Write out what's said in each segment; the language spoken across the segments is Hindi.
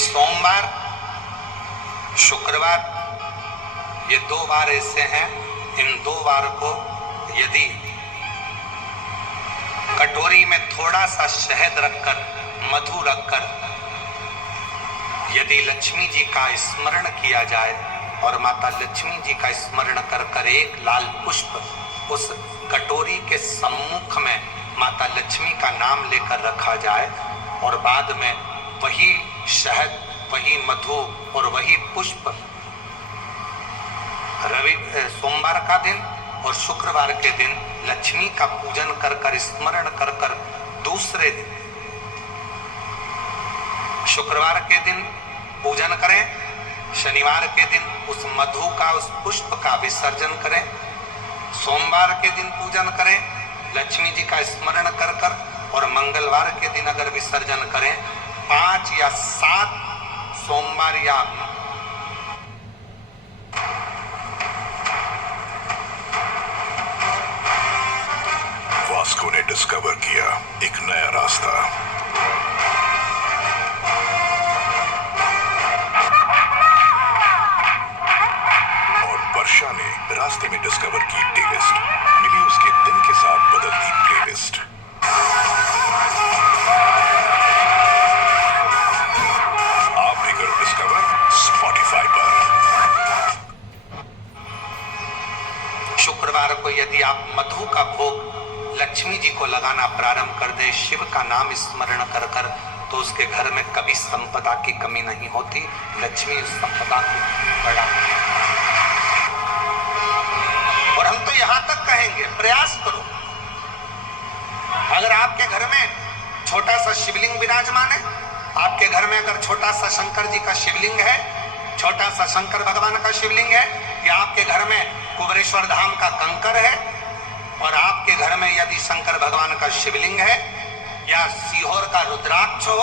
सोमवार, शुक्रवार, ये 2 बार ऐसे हैं। इन 2 बार को यदि कटोरी में थोड़ा सा शहद रखकर, मधु रखकर यदि लक्ष्मी जी का स्मरण किया जाए और माता लक्ष्मी जी का स्मरण कर कर एक लाल पुष्प उस कटोरी के सम्मुख में माता लक्ष्मी का नाम लेकर रखा जाए और बाद में वही शहद, वही मधु और वही पुष्प सोमवार का दिन और शुक्रवार के दिन लक्ष्मी का पूजन कर कर, स्मरण कर कर, दूसरे दिन शुक्रवार के दिन पूजन करें, शनिवार के दिन उस मधु का, उस पुष्प का विसर्जन करें, सोमवार के दिन पूजन करें लक्ष्मी जी का स्मरण कर कर और मंगलवार के दिन अगर विसर्जन करें, 5 या 7 सोमवार या वास्को ने डिस्कवर किया एक नया रास्ता। और वर्षा ने रास्ते में डिस्कवर की टी लिस्ट, मिली उसके दिन के साथ बदलती प्लेलिस्ट। आप भी करो डिस्कवर स्पॉटिफाई पर। शुक्रवार को यदि आप मधु का भोग लक्ष्मी जी को लगाना प्रारंभ कर दे, शिव का नाम स्मरण कर कर, तो उसके घर में कभी संपदा की कमी नहीं होती। लक्ष्मी उस संपदा को बढ़ा। और हम तो यहां तक कहेंगे, प्रयास करो, अगर आपके घर में छोटा सा शिवलिंग विराजमान है, आपके घर में अगर छोटा सा शंकर जी का शिवलिंग है, छोटा सा शंकर भगवान का शिवलिंग है, या आपके घर में कुबेरेश्वर धाम का कंकर है, और आपके घर में यदि शंकर भगवान का शिवलिंग है, या सीहोर का रुद्राक्ष हो,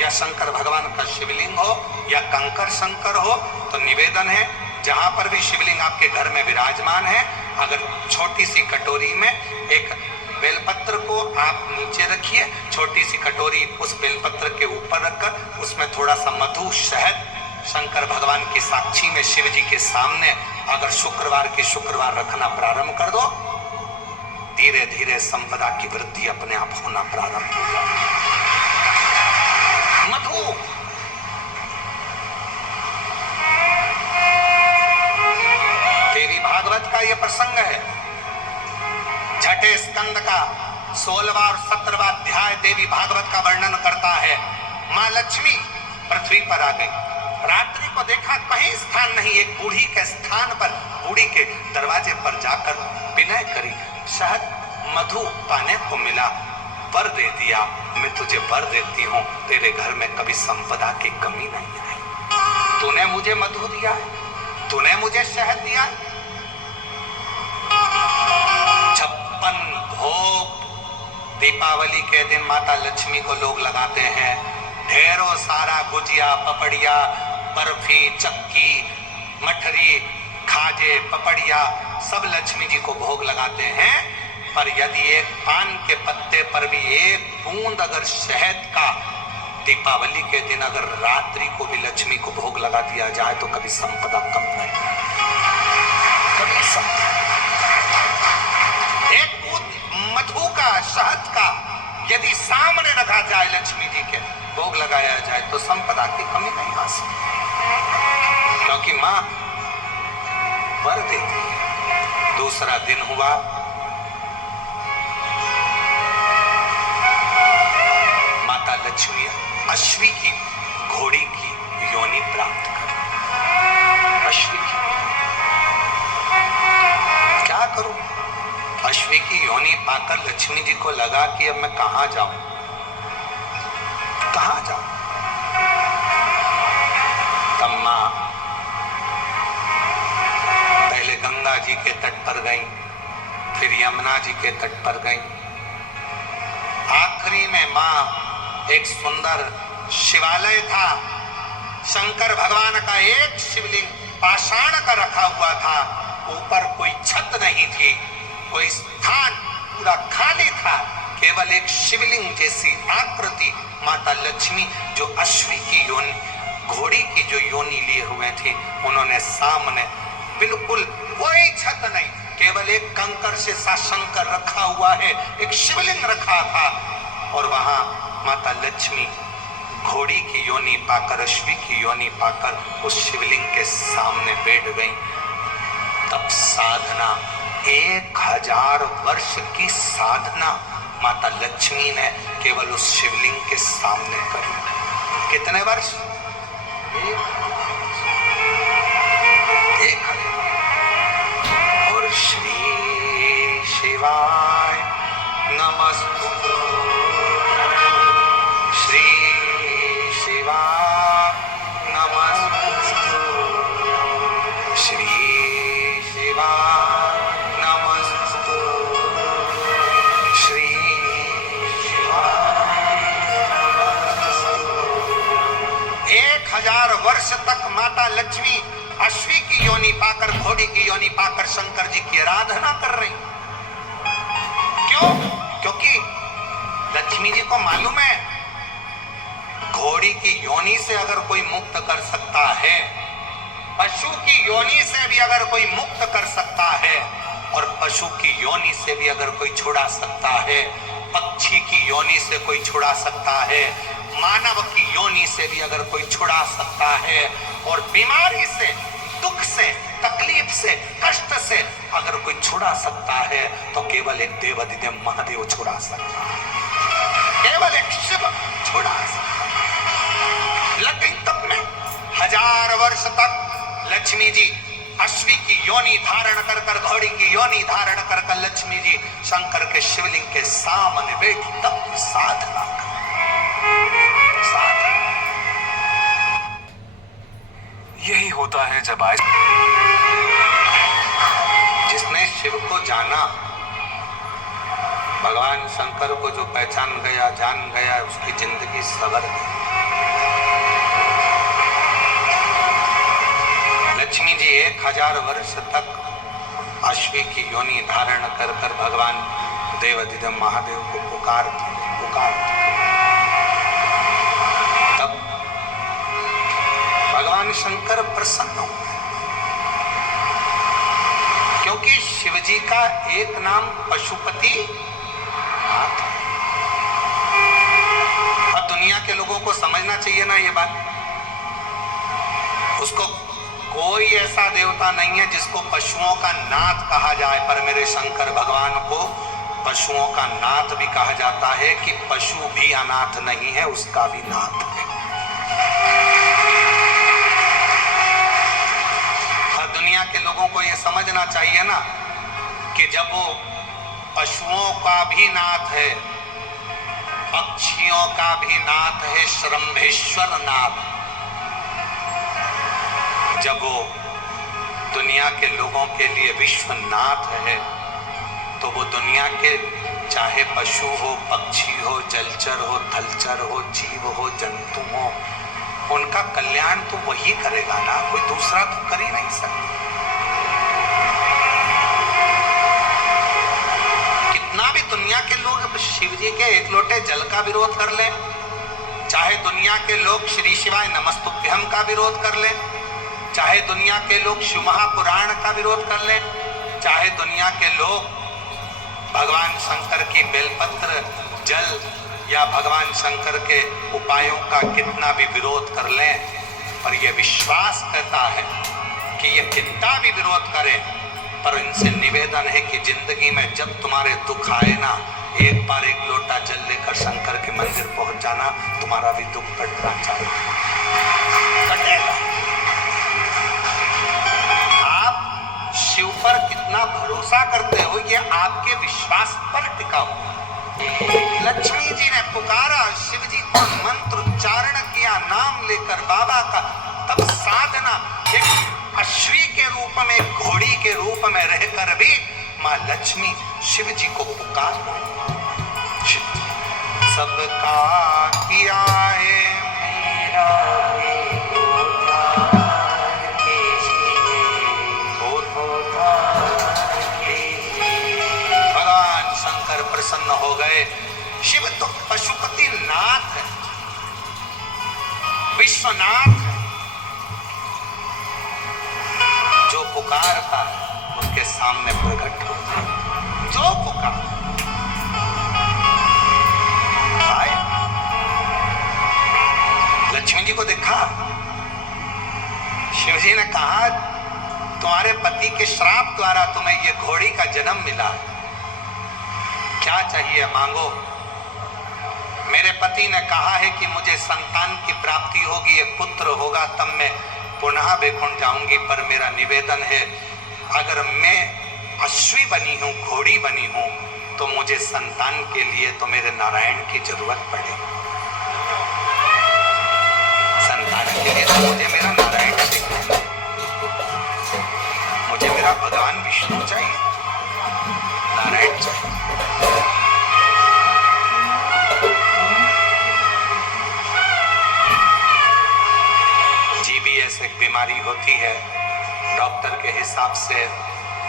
या शंकर भगवान का शिवलिंग हो, या कंकर शंकर हो, तो निवेदन है जहां पर भी शिवलिंग आपके घर में विराजमान है, अगर छोटी सी कटोरी में एक बेलपत्र को आप नीचे रखिए, छोटी सी कटोरी उस बेलपत्र के ऊपर रखकर उसमें थोड़ा सा मधु, शहद, शंकर भगवान की साक्षी में शिव जी के सामने अगर शुक्रवार के शुक्रवार रखना प्रारंभ कर दो, धीरे धीरे संपदा की वृद्धि अपने आप होना प्रारंभ हो जाए। मधु देवी भागवत का यह प्रसंग है, छठे स्कंद का 16वां और 17वां अध्याय देवी भागवत का वर्णन करता है। मां लक्ष्मी पृथ्वी पर आ गई, रात्रि को देखा कहीं स्थान नहीं, एक बूढ़ी के स्थान पर, बूढ़ी के दरवाजे पर जाकर विनय करी, शहद मधु पाने को मिला, वर दे दिया, मैं तुझे वर देती हूँ, तेरे घर में कभी संपदा की कमी नहीं आई। तूने मुझे मधु दिया है, तूने मुझे शहद दिया है। 56 भोग दीपावली के दिन माता लक्ष्मी को लोग लगाते हैं, ढेरों सारा गुजिया, पपड़िया, बर्फी, चक्की, मठरी, खाजे, पपड़िया सब लक्ष्मी जी को भोग लगाते हैं। पर यदि एक पान के पत्ते पर भी एक बूंद अगर शहद का दीपावली के दिन अगर रात्रि को भी लक्ष्मी को भोग लगा दिया जाए तो कभी संपदा कम नहीं, कभी संपदा। एक बूंद मधु का, शहद का यदि सामने रखा जाए, लक्ष्मी जी के भोग लगाया जाए, तो संपदा की कमी नहीं आ सकती, क्योंकि मां वर देती है। दूसरा दिन हुआ, माता लक्ष्मी अश्वी की घोड़ी की योनि प्राप्त कर। अश्वी की क्या करूं? अश्वी की योनि पाकर लक्ष्मी जी को लगा कि अब मैं कहां जाऊं, कहां जाऊं। तब मां पहले गंगा जी के तट पर गई, फिर यमुना जी के तट पर गई, आखिरी में मां एक सुंदर शिवालय था, शंकर भगवान का एक शिवलिंग पाषाण का रखा हुआ था, ऊपर कोई छत नहीं थी, कोई स्थान पूरा खाली था, केवल एक शिवलिंग जैसी आकृति माता लक्ष्मी जो अश्वी की योनि घोड़ी की जो योनि लिए हुए थी, उन्होंने सामने बिल्कुल कोई छत नहीं, केवल एक कंकर से सा शंकर रखा हुआ है, एक शिवलिंग रखा था, और वहां माता लक्ष्मी घोड़ी की योनि पाकर, अश्वी की योनि पाकर उस शिवलिंग के सामने बैठ गई। तब साधना 1000 वर्ष की साधना माता लक्ष्मी ने केवल उस शिवलिंग के सामने करी। कितने वर्ष? 1000। और श्री शिवाय नमस्तुते, श्री शिवाय नमस्तुते, श्री शिवाय नमस्तुते, श्री शिवाय नमस्तुते। 1000 वर्ष तक माता लक्ष्मी अश्वी की योनि पाकर, घोड़ी की योनि पाकर शंकर जी की आराधना कर रही। क्यों? क्योंकि लक्ष्मी जी को मालूम है घोड़ी की योनि से अगर कोई मुक्त कर सकता है, पशु की योनि से भी अगर कोई मुक्त कर सकता है, और पशु की योनि से भी अगर कोई छुड़ा सकता है, पक्षी की योनि से कोई छुड़ा सकता है, मानव की योनि से भी अगर कोई छुड़ा सकता है, और बीमारी से, दुख से, तकलीफ से, कष्ट से अगर कोई छुड़ा सकता है, तो केवल एक देवाधिदेव महादेव छुड़ा सकता है, केवल एक शिव छुड़ा सकता है। लेकिन तब में 1000 वर्ष तक लक्ष्मी जी अश्वी की योनि धारण कर कर, घोड़ी की योनि धारण कर कर लक्ष्मी जी शंकर के शिवलिंग के सामने बैठी, तब साधना कर। यही होता है जब आज जिसने शिव को जाना, भगवान शंकर को जो पहचान गया, जान गया, उसकी जिंदगी सवर गई। लक्ष्मी जी 1000 वर्ष तक अश्वी की योनि धारण कर कर भगवान देवाधिदेव महादेव को पुकारते। तब भगवान शंकर प्रसन्न हुए, क्योंकि शिव जी का एक नाम पशुपति नाथ है। और दुनिया के लोगों को समझना चाहिए ना ये बात, उसको कोई ऐसा देवता नहीं है जिसको पशुओं का नाथ कहा जाए, पर मेरे शंकर भगवान को पशुओं का नाथ भी कहा जाता है कि पशु भी अनाथ नहीं है, उसका भी नाथ है। और दुनिया के लोगों को यह समझना चाहिए ना कि जब वो पशुओं का भी नाथ है, पक्षियों का भी नाथ है, श्रम्भेश्वर नाथ, जब वो दुनिया के लोगों के लिए विश्वनाथ है, तो वो दुनिया के चाहे पशु हो, पक्षी हो, जलचर हो, थलचर हो, जीव हो, जंतु हो, उनका कल्याण तो वही करेगा ना, कोई दूसरा तो कर ही नहीं सकता। कितना भी दुनिया के लोग शिव जी के एक लोटे जल का विरोध कर ले, चाहे दुनिया के लोग श्री शिवाय नमस्तुभ्यम का विरोध कर ले, चाहे दुनिया के लोग शिव महापुराण का विरोध कर ले, चाहे दुनिया के लोग भगवान शंकर की बेलपत्र जल या भगवान शंकर के उपायों का कितना भी विरोध कर लें, पर यह विश्वास करता है कि ये कितना भी विरोध करें, पर इनसे निवेदन है कि जिंदगी में जब तुम्हारे दुख आए ना, एक बार एक लोटा जल लेकर शंकर के मंदिर पहुंच जाना, तुम्हारा भी दुख कटना चाहिए, कटेगा। शिव पर कितना भरोसा करते हो, ये आपके विश्वास पर टिका हुआ। लक्ष्मी जी ने पुकारा, शिव जी का मंत्र उच्चारण किया, नाम लेकर बाबा का, तब साधना एक अश्वी के रूप में, घोड़ी के रूप में रहकर भी मां लक्ष्मी शिव जी को पुकार रही। सबका किया है मेरा प्रसन्न हो गए। शिव तो पशुपति नाथ है, विश्वनाथ है, पुकारता है उसके सामने प्रकट होता है। जो पुकार आए। लक्ष्मी जी को देखा, शिव जी ने कहा तुम्हारे पति के श्राप द्वारा तुम्हें ये घोड़ी का जन्म मिला, क्या चाहिए मांगो। मेरे पति ने कहा है कि मुझे संतान की प्राप्ति होगी, एक पुत्र होगा, तब मैं पुनः वैकुंठ जाऊंगी। पर मेरा निवेदन है, अगर मैं अश्वी बनी हूं, घोड़ी बनी हूं, तो मुझे संतान के लिए तो मेरे नारायण की जरूरत पड़ेगी। संतान के लिए तो मुझे मेरा नारायण चाहिए, मुझे मेरा भगवान विष्णु चाहिए, नारायण चाहिए। जीबीएस एक बीमारी होती है, डॉक्टर के हिसाब से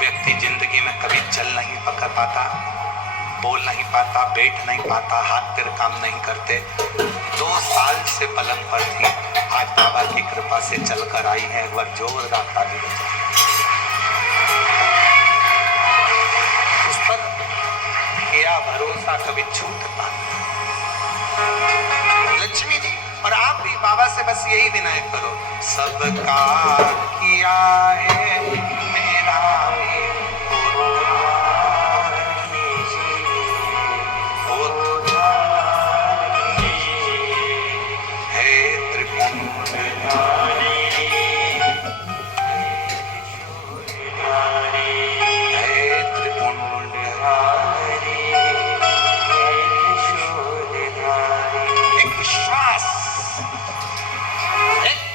व्यक्ति जिंदगी में कभी चल नहीं पकड़ पाता, बोल नहीं पाता, बैठ नहीं पाता, हाथ पैर काम नहीं करते। 2 साल से पलंग पर थी, आज बाबा की कृपा से चलकर आई है। एक बार जोरदार ताली बजाएं। उस पर किया भरोसा कभी छूटता नहीं। लक्ष्मी जी और आप भी बाबा से बस यही विनय करो, सबका किया है मेरा भी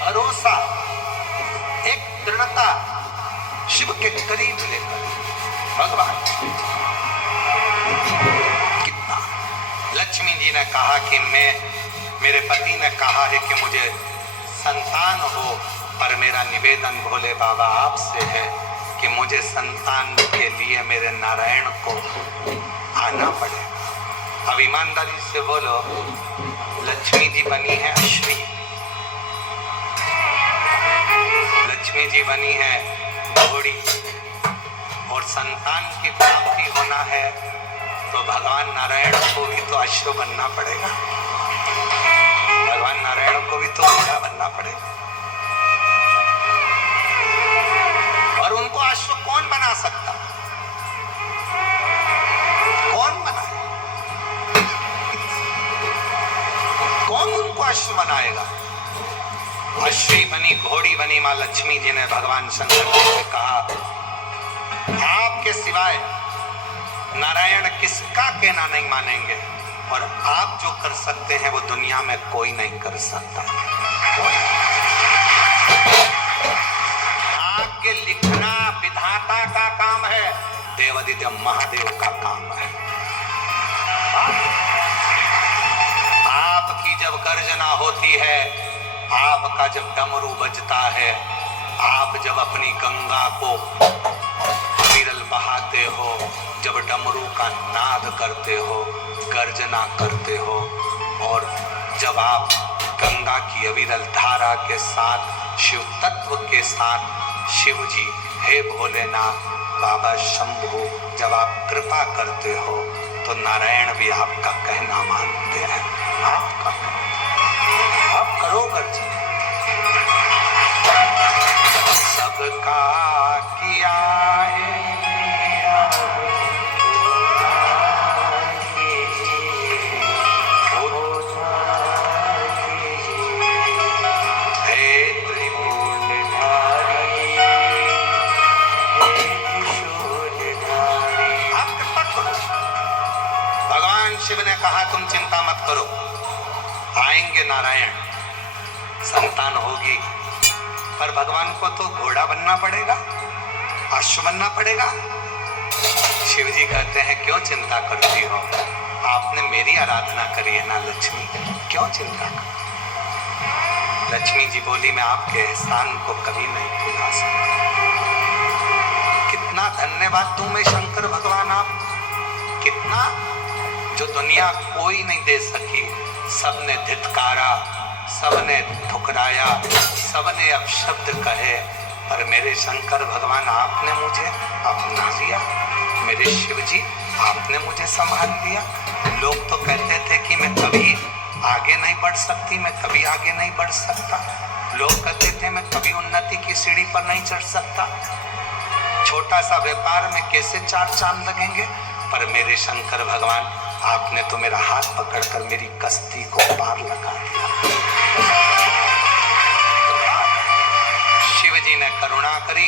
भरोसा, एक दृढ़ता शिव के करीब लेकर भगवान कितना। लक्ष्मी जी ने कहा कि मेरे पति ने कहा है कि मुझे संतान हो, पर मेरा निवेदन भोले बाबा आपसे है कि मुझे संतान के लिए मेरे नारायण को आना पड़ेगा। अब ईमानदारी से बोलो, लक्ष्मी जी बनी है अश्वी, लक्ष्मी जी बनी है घोड़ी, और संतान की प्राप्ति होना है तो भगवान नारायण को भी तो अश्व बनना पड़ेगा, भगवान नारायण को भी तो घोड़ा बनना पड़ेगा। और उनको अश्व कौन बना सकता, कौन बनाए, कौन उनको अश्व बनाएगा। अश्वी बनी, घोड़ी बनी मां लक्ष्मी जी ने भगवान शंकर जी से कहा, आपके सिवाय नारायण किसका कहना नहीं मानेंगे, और आप जो कर सकते हैं वो दुनिया में कोई नहीं कर सकता। आगे लिखना विधाता का काम है, देवादित्य महादेव का काम है। आपकी जब गर्जना होती है, आपका जब डमरू बजता है, आप जब अपनी गंगा को विरल बहाते हो, जब डमरू का नाद करते हो, गर्जना करते हो, और जब आप गंगा की अविरल धारा के साथ, शिव तत्व के साथ, शिव जी हे भोलेनाथ बाबा शंभु जब आप कृपा करते हो, तो नारायण भी आपका कहना मानते हैं। आपका आप करो गर्जना। सबका किया है भगवान शिव ने कहा तुम चिंता मत करो, आएंगे नारायण, संतान होगी, पर भगवान को तो घोड़ा बनना पड़ेगा, अश्व बनना पड़ेगा। शिव जी कहते हैं क्यों चिंता करती हो, आपने मेरी आराधना करी है ना लक्ष्मी, क्यों चिंता कर। लक्ष्मी जी बोली मैं आपके एहसान को कभी नहीं भुला सकती। कितना धन्यवाद दूं मैं शंकर भगवान, आप कितना, जो दुनिया कोई नहीं दे सकी, सबने धिक्कारा, सबने ठुकराया, सबने अपशब्द कहे, पर मेरे शंकर भगवान आपने मुझे अपना लिया, मेरे शिव जी आपने मुझे संभाल लिया। लोग तो कहते थे कि मैं कभी आगे नहीं बढ़ सकती, मैं कभी आगे नहीं बढ़ सकता। लोग कहते थे मैं कभी उन्नति की सीढ़ी पर नहीं चढ़ सकता, छोटा सा व्यापार में कैसे 4 चांद लगेंगे। पर मेरे शंकर भगवान आपने तो मेरा हाथ पकड़कर मेरी कश्ती को पार लगा दिया। शिव जी ने करुणा करी,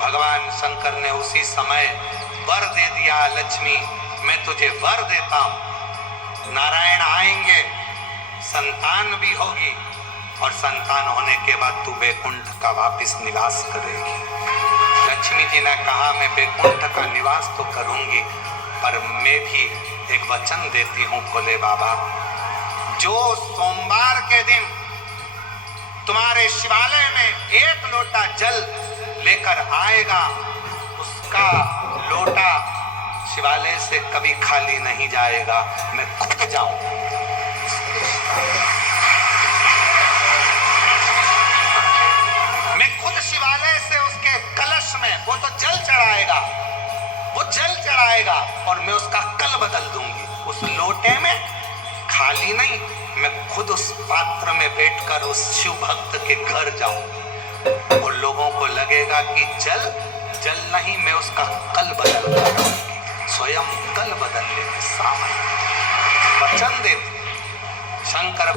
भगवान शंकर ने उसी समय वर दे दिया, लक्ष्मी मैं तुझे वर देता हूं, नारायण आएंगे, संतान भी होगी और संतान होने के बाद तू बैकुंठ का वापस निवास करेगी। लक्ष्मी जी ने कहा मैं बैकुंठ का निवास तो करूंगी, पर मैं भी एक वचन देती हूँ भोले बाबा, जो सोमवार के दिन तुम्हारे शिवालय में 1 लोटा जल लेकर आएगा, उसका लोटा शिवालय से कभी खाली नहीं जाएगा, मैं खुद जाऊं। मैं खुद शिवालय से उसके कलश में वो तो जल चढ़ाएगा, वो जल चढ़ाएगा और मैं उसका कल बदल दूंगी। उस लोटे में खाली नहीं, मैं खुद उस पात्र में बैठकर उस शिव भक्त के घर जाऊंगी और लोगों को लगेगा कि जल जल नहीं, मैं उसका कल बदल दूंगी, स्वयं कल बदलने के सामने वचन देते शंकर।